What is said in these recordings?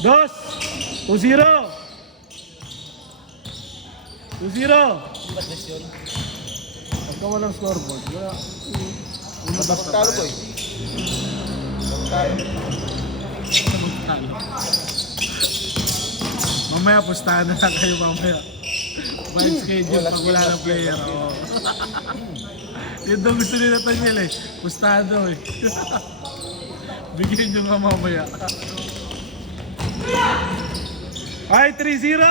Dos. 2-0. 2-0. Ba't this yun? Pagka walang scoreboard, wala. Una basta Magkano boy? Magkano? Magkano? Mamaya, pustahan na lang kayo mamaya. By schedule pag wala ng player. Oo. Yun daw gusto nila Tanyel eh. Pustahan daw eh. Bigyan nyo nga mamaya. Ay, 3-0!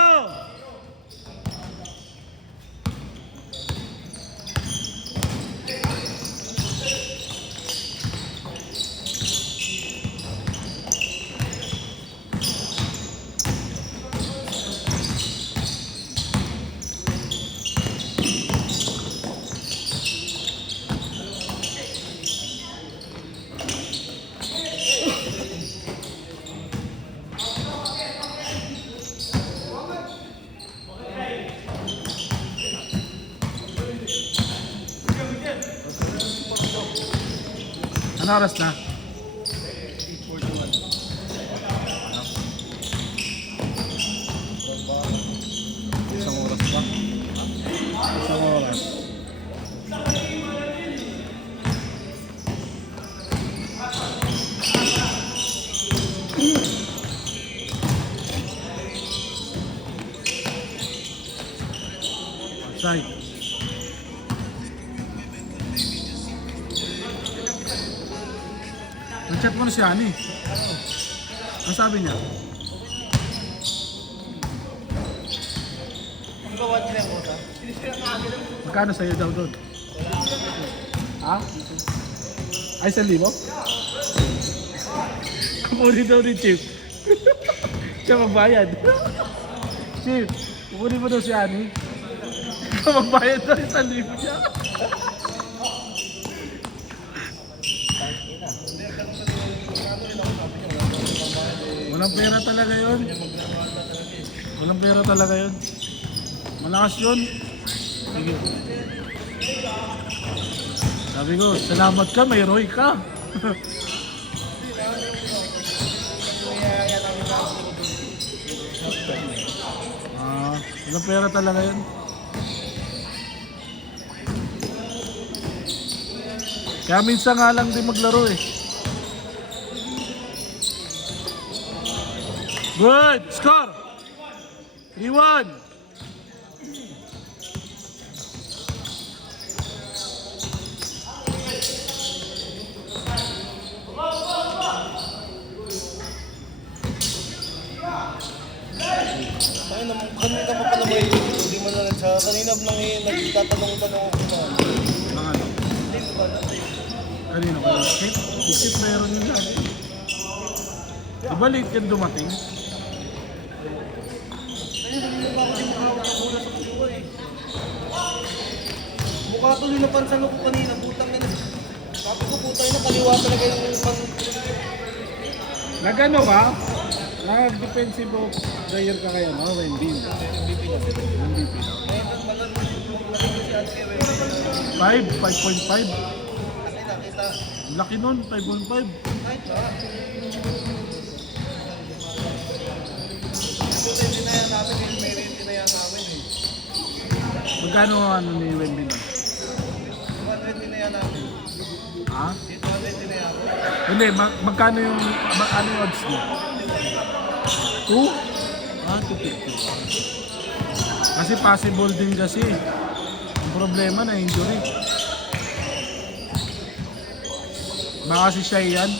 Ano oras na? Isang oras pa. Isang oras. Outside. Nag-chat mo na si Ani. Ano sabi niya? Magkano sa'yo daw doon? Ha? Ay, 1,000? Kukunin daw ni Chief. Siya magbayad. Chief, kukunin mo daw si Ani. Siya magbayad daw 1,000 niya. Walang pera talaga yun. Walang pera talaga yun. Malakas yun. Sige. Sabi ko, salamat ka, may Roy ka. Walang pera talaga yun. Kaya minsan nga lang din maglaro eh. Good! Score! 3-1! Kanina pa pala may hindi mo na sa kanina nang nagtatanong-tanong ako na. Ano? Kanino ka? Isip meron yun lang. Diba late yan dumating? Mukha tuloy na pansan ko kanina, putang ina. Sabi ko putang ina, kaliwa talaga yung Nagano ka? Nag-defensive player ka kaya no? Wendy. MVP daw. 5.5. Laki nun, 5.5. Magkano ano ni Wendy na? 120 na yan namin. Ha? 120 na yan. Hindi, magkano yung ano yung odds mo? 2? Ah, 250. Kasi possible din kasi. Ang problema na injury. Baka si siya yan.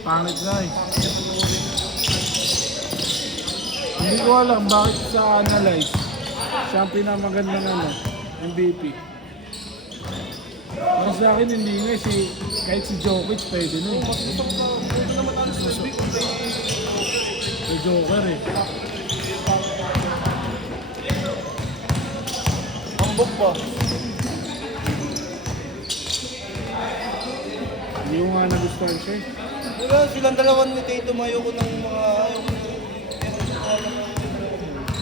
Pangit na eh. Hindi ko alam bakit sa analyze. Siya ang pinamagandang MVP. Para sa akin hindi nga kahit si Jokic pwede nun. Si Joker eh. Ambok ba? Hindi ko nga nagustuhan siya eh. Wala, silang dalawan ni Tatum ayoko ng mga...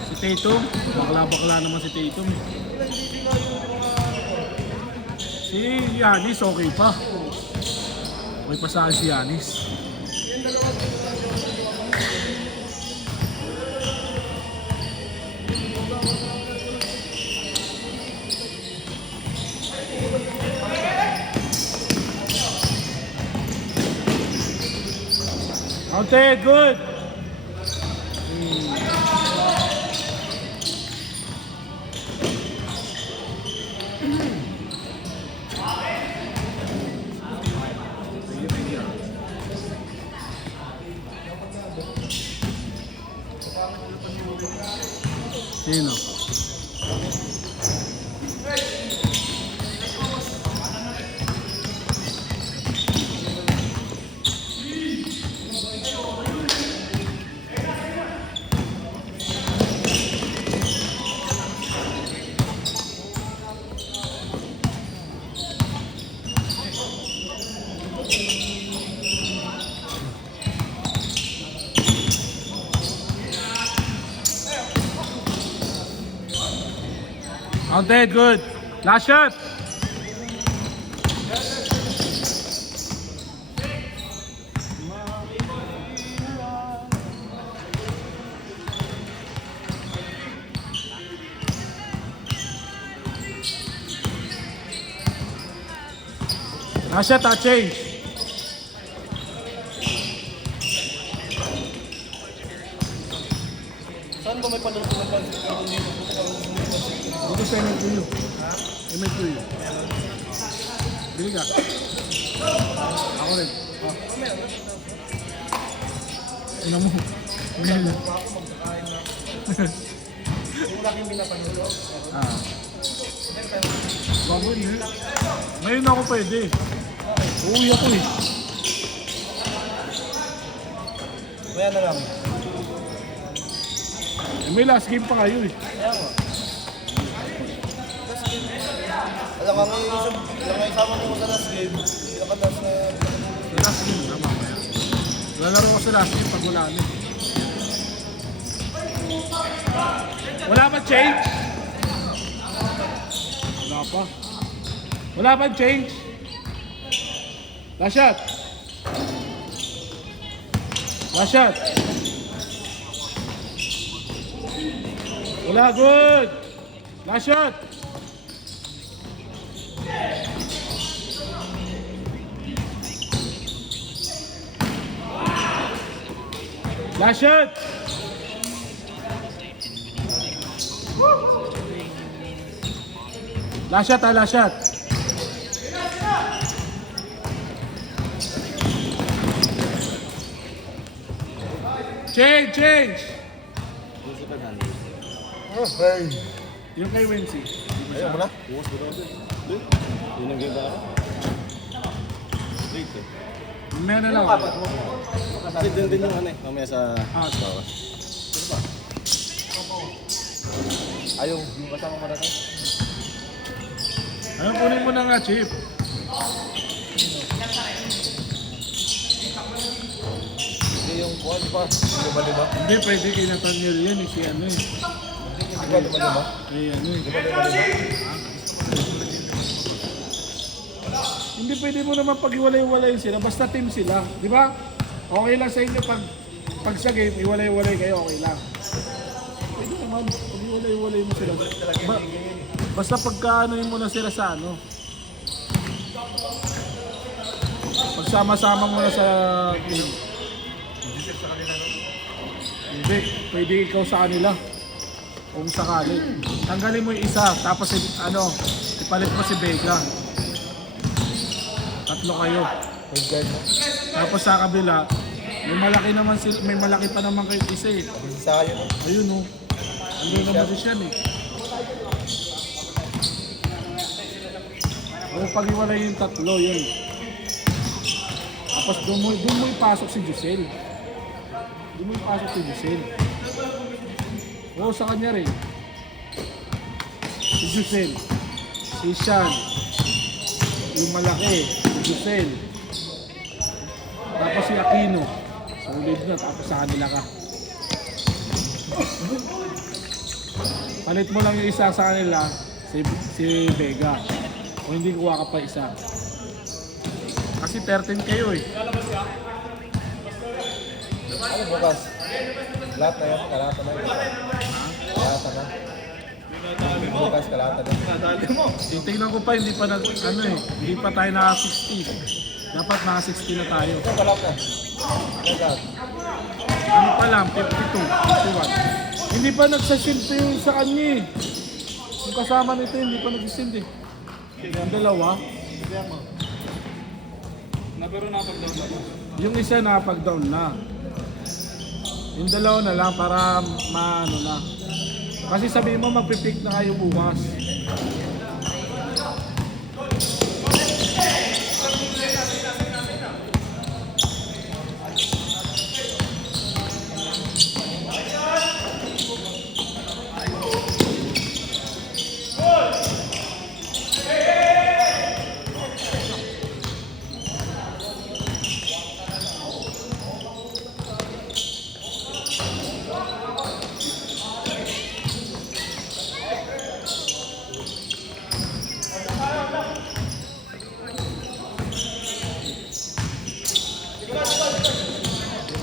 Si Tatum, bakla-bakla naman si Tatum eh. Wala, hindi sila yung mga... Si Giannis okay pa. May pa sa akin si Yanis. Okay, good. Sino? Okay, good. Last shot. Last shot, change. Saan ba may paluto ng pansit ko dito? Dito sa ML2U. ML2U. Bili ka. Ako rin. Oh. Ina mo. Ngayon lang. Yung laking binapanulo. Bago yun eh. Ngayon ako pwede. Uuwi ako eh. Kaya na lang. May last game pa kayo eh. Kaya nga. Alam ka may isang, may isama mo sa last game. Pinakatas na Sa last game na mamaya. Lalaro ko sa last game pag wala na eh. Wala pa change? Wala pa. Wala pa change? Last shot. Last shot. Wala, good. Last shot. Last shot. Last shot, last shot. Change, change. hey. Yung kay Wensi. Ayaw mo na? Yun ang ganda ako. Meron na lang. Kasi din yung ano eh, mamaya sa bawas. Ayaw, yung kasama mo na rin. Ano, kunin mo na nga, Chief. Hindi yung kuhan pa. Diba? Hindi, pwede kay Nathaniel yan eh, si ano eh. Diba? Kay ano eh. Hindi pwede mo naman pag-iwalay-walay sila, basta team sila, di ba? Okay lang sa inyo pag sa game, iwalay-walay kayo, okay lang. Pwede naman, pag-iwalay-walay mo sila. Basta pagkaanoin mo na sila sa ano. Pagsama-sama mo na sa game. Hindi, pwede ikaw sa kanila. Kung sakali. Tanggalin mo yung isa, tapos ano, ipalit mo si Vega. Tatlo kayo. Tapos sa kabila, may malaki pa naman kayo isa eh. Sa akin. Ayun oh. Ayun naman si Sean eh. O pag-iwalay yung tatlo, yun. Tapos doon mo ipasok si Giselle. Doon mo ipasok si Giselle. Oo, sa kanya rin. Si Giselle. Si Sean. Yung malaki. Si Giselle. Tapos si Aquino. Solid na. Tapos sa kanila ka. Palit mo lang yung isa sa kanila. Si Vega. O hindi kuha ka pa isa. Kasi 13 kayo eh. Ano bukas? Lahat na yan, kalata na yun. Kalata na. Bukas kalata na. Titignan ko pa, hindi pa hindi pa tayo naka 60. Dapat naka 60 na tayo. Ito kalata. Lahat. Ano pa lang, 52, 51. Hindi pa nagsasilto yung sa kanya eh. Yung kasama nito, hindi pa nagsisilto eh. Yung dalawa. Yung isa nakapag-down na. Yung dalawa na lang para maano na. Kasi sabihin mo magpipick na kayo bukas.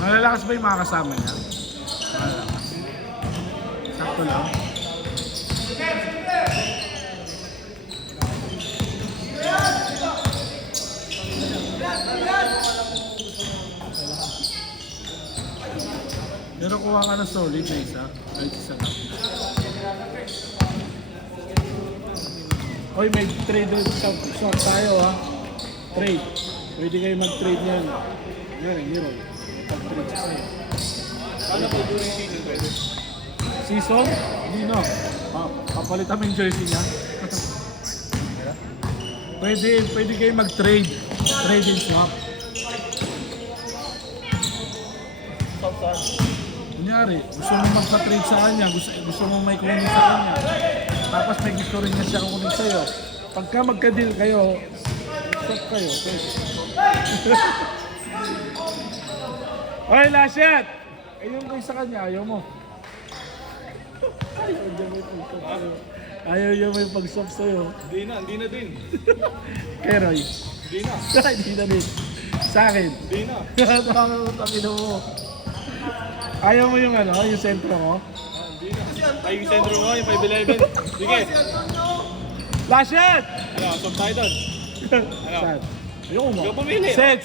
Malalakas ba yung mga kasama niya? Malalakas. Sakto lang. Pero kuha ka ng solid na isa. Kahit isa lang. Oy, may trade shop tayo ha. Trade. Pwede kayo mag-trade niyan. Yan, hero. Pag-trade sa sa'yo. Paano po during season pwede? Season? Hindi no. Papalitan mo yung jersey niya. pwede kayo mag-trade. Trade and swap. Kunyari, gusto mo magpa-trade sa kanya, gusto mo may kunin sa kanya. Tapos may gusto rin niya siya kunin sa'yo. Pagka magka-deal kayo, swap kayo. Pwede. Oy, last shot! Ayun ko sa kanya, ayaw mo. Ayaw niya may pag-swap sa'yo. Hindi na din. Kay Roy. Hindi na. Hindi na din. Sa akin. Hindi na. Takino mo. Ayaw mo yung yung sentro mo? Hindi na. Ay, yung sentro mo, yung 5'11". Sige. Last shot! Ano, stop tayo doon. Saan? Ayoko mo. Ikaw pumili. Set.